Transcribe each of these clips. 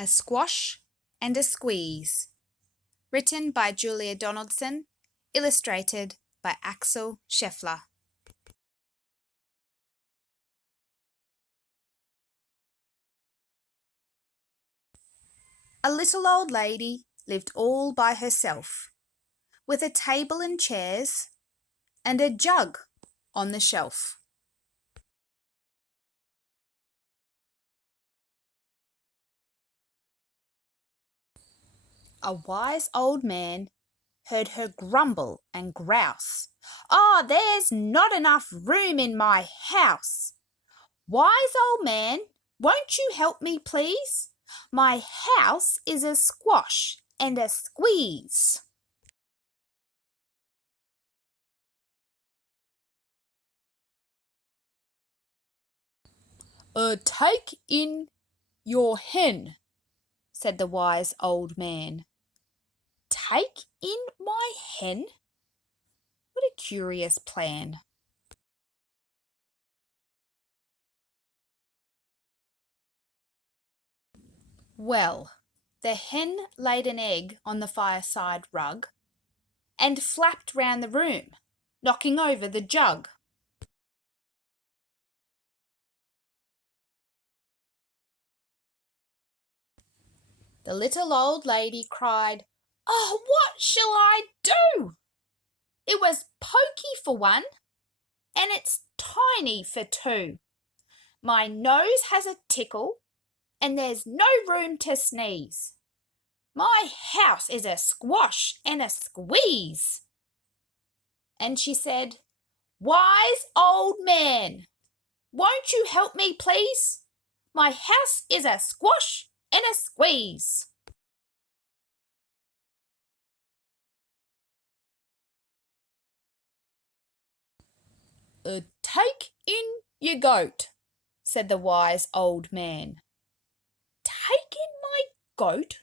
A Squash and a Squeeze. Written by Julia Donaldson, illustrated by Axel Scheffler. A little old lady lived all by herself, with a table and chairs and a jug on the shelf. A wise old man heard her grumble and grouse. "Oh, there's not enough room in my house. Wise old man, won't you help me, please? My house is a squash and a squeeze." Take in your hen," said the wise old man. Take in my hen? What a curious plan. Well, the hen laid an egg on the fireside rug and flapped round the room, knocking over the jug. The little old lady cried, "Oh, what shall I do? It was pokey for one, and it's tiny for two. My nose has a tickle, and there's no room to sneeze. My house is a squash and a squeeze." And she said, "Wise old man, won't you help me, please? My house is a squash and a squeeze." Take in your goat," said the wise old man. Take in my goat?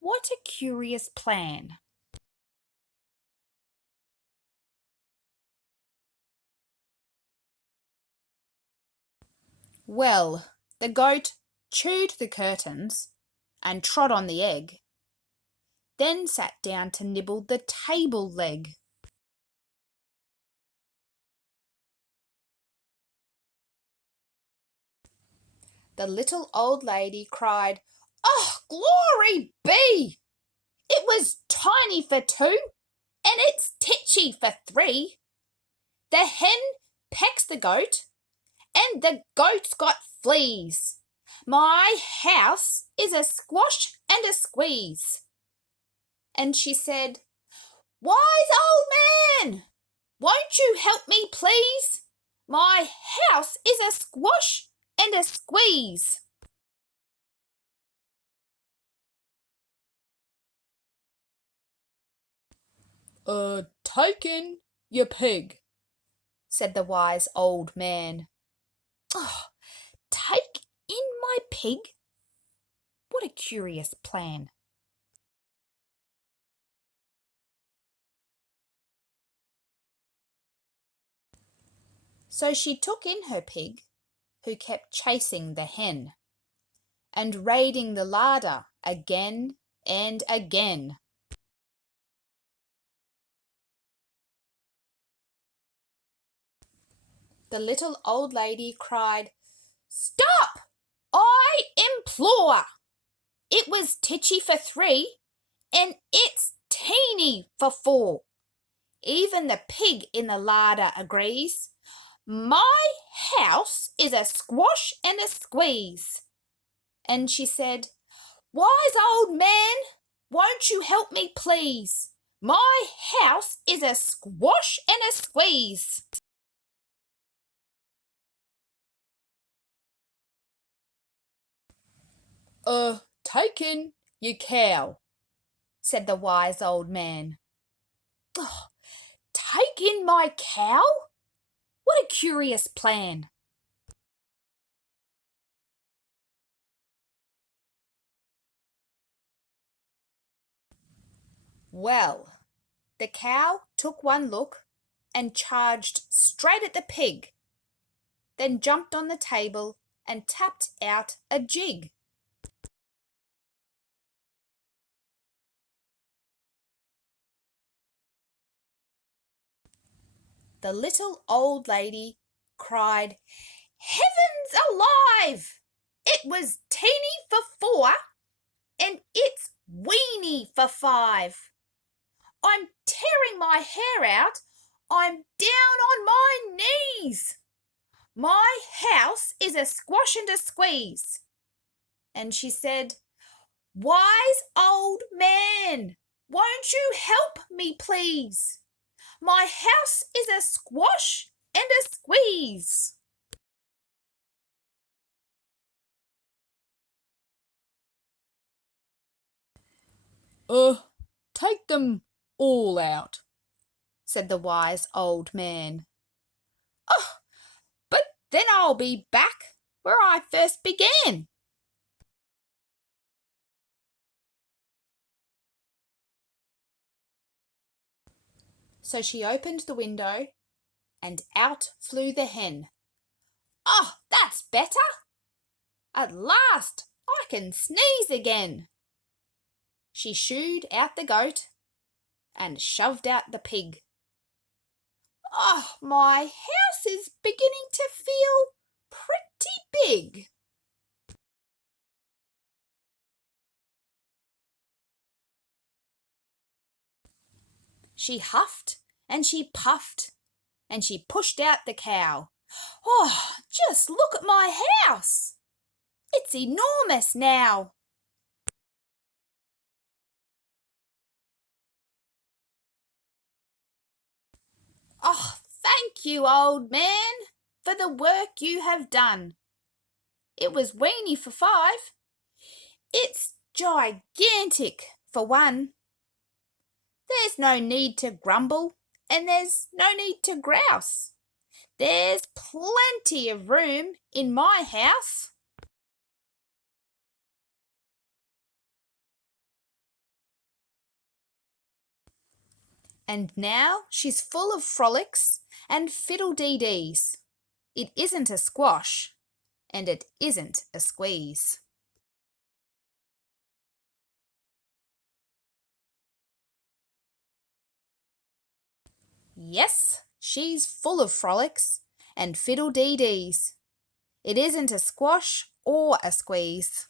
What a curious plan. Well, the goat chewed the curtains and trod on the egg, then sat down to nibble the table leg. The little old lady cried, "Oh, glory be! It was tiny for two, and it's titchy for three. The hen pecks the goat, and the goat's got fleas. My house is a squash and a squeeze." And she said, "Wise old man, won't you help me, please? My house is a squash and a squeeze." Take in your pig," said the wise old man. "Oh, take in my pig? What a curious plan." So she took in her pig, who kept chasing the hen and raiding the larder again and again. The little old lady cried, "Stop! I implore! It was titchy for three, and it's teeny for four. Even the pig in the larder agrees. My house is a squash and a squeeze." And she said, "Wise old man, won't you help me, please? My house is a squash and a squeeze." Take in your cow," said the wise old man. "Oh, take in my cow? What a curious plan." Well, the cow took one look and charged straight at the pig, then jumped on the table and tapped out a jig. The little old lady cried, "Heavens alive! It was Teeny for 4 and it's Weenie for 5. I'm tearing my hair out. I'm down on my knees. My house is a squash and a squeeze." And she said, "Wise old man, won't you help me, please? My house is a squash and a squeeze." Take them all out," said the wise old man. "Oh, but then I'll be back where I first began." So she opened the window and out flew the hen. "Oh, that's better. At last I can sneeze again." She shooed out the goat and shoved out the pig. "Oh, my house is beginning to feel pretty big." She huffed and she puffed and she pushed out the cow. "Oh, just look at my house. It's enormous now." "Oh, thank you, old man, for the work you have done. It was weeny for 5. It's gigantic for 1. There's no need to grumble and there's no need to grouse. There's plenty of room in my house." And now she's full of frolics and fiddle-dee-dees. It isn't a squash and it isn't a squeeze. Yes, she's full of frolics and fiddle-dee-dees. It isn't a squash or a squeeze.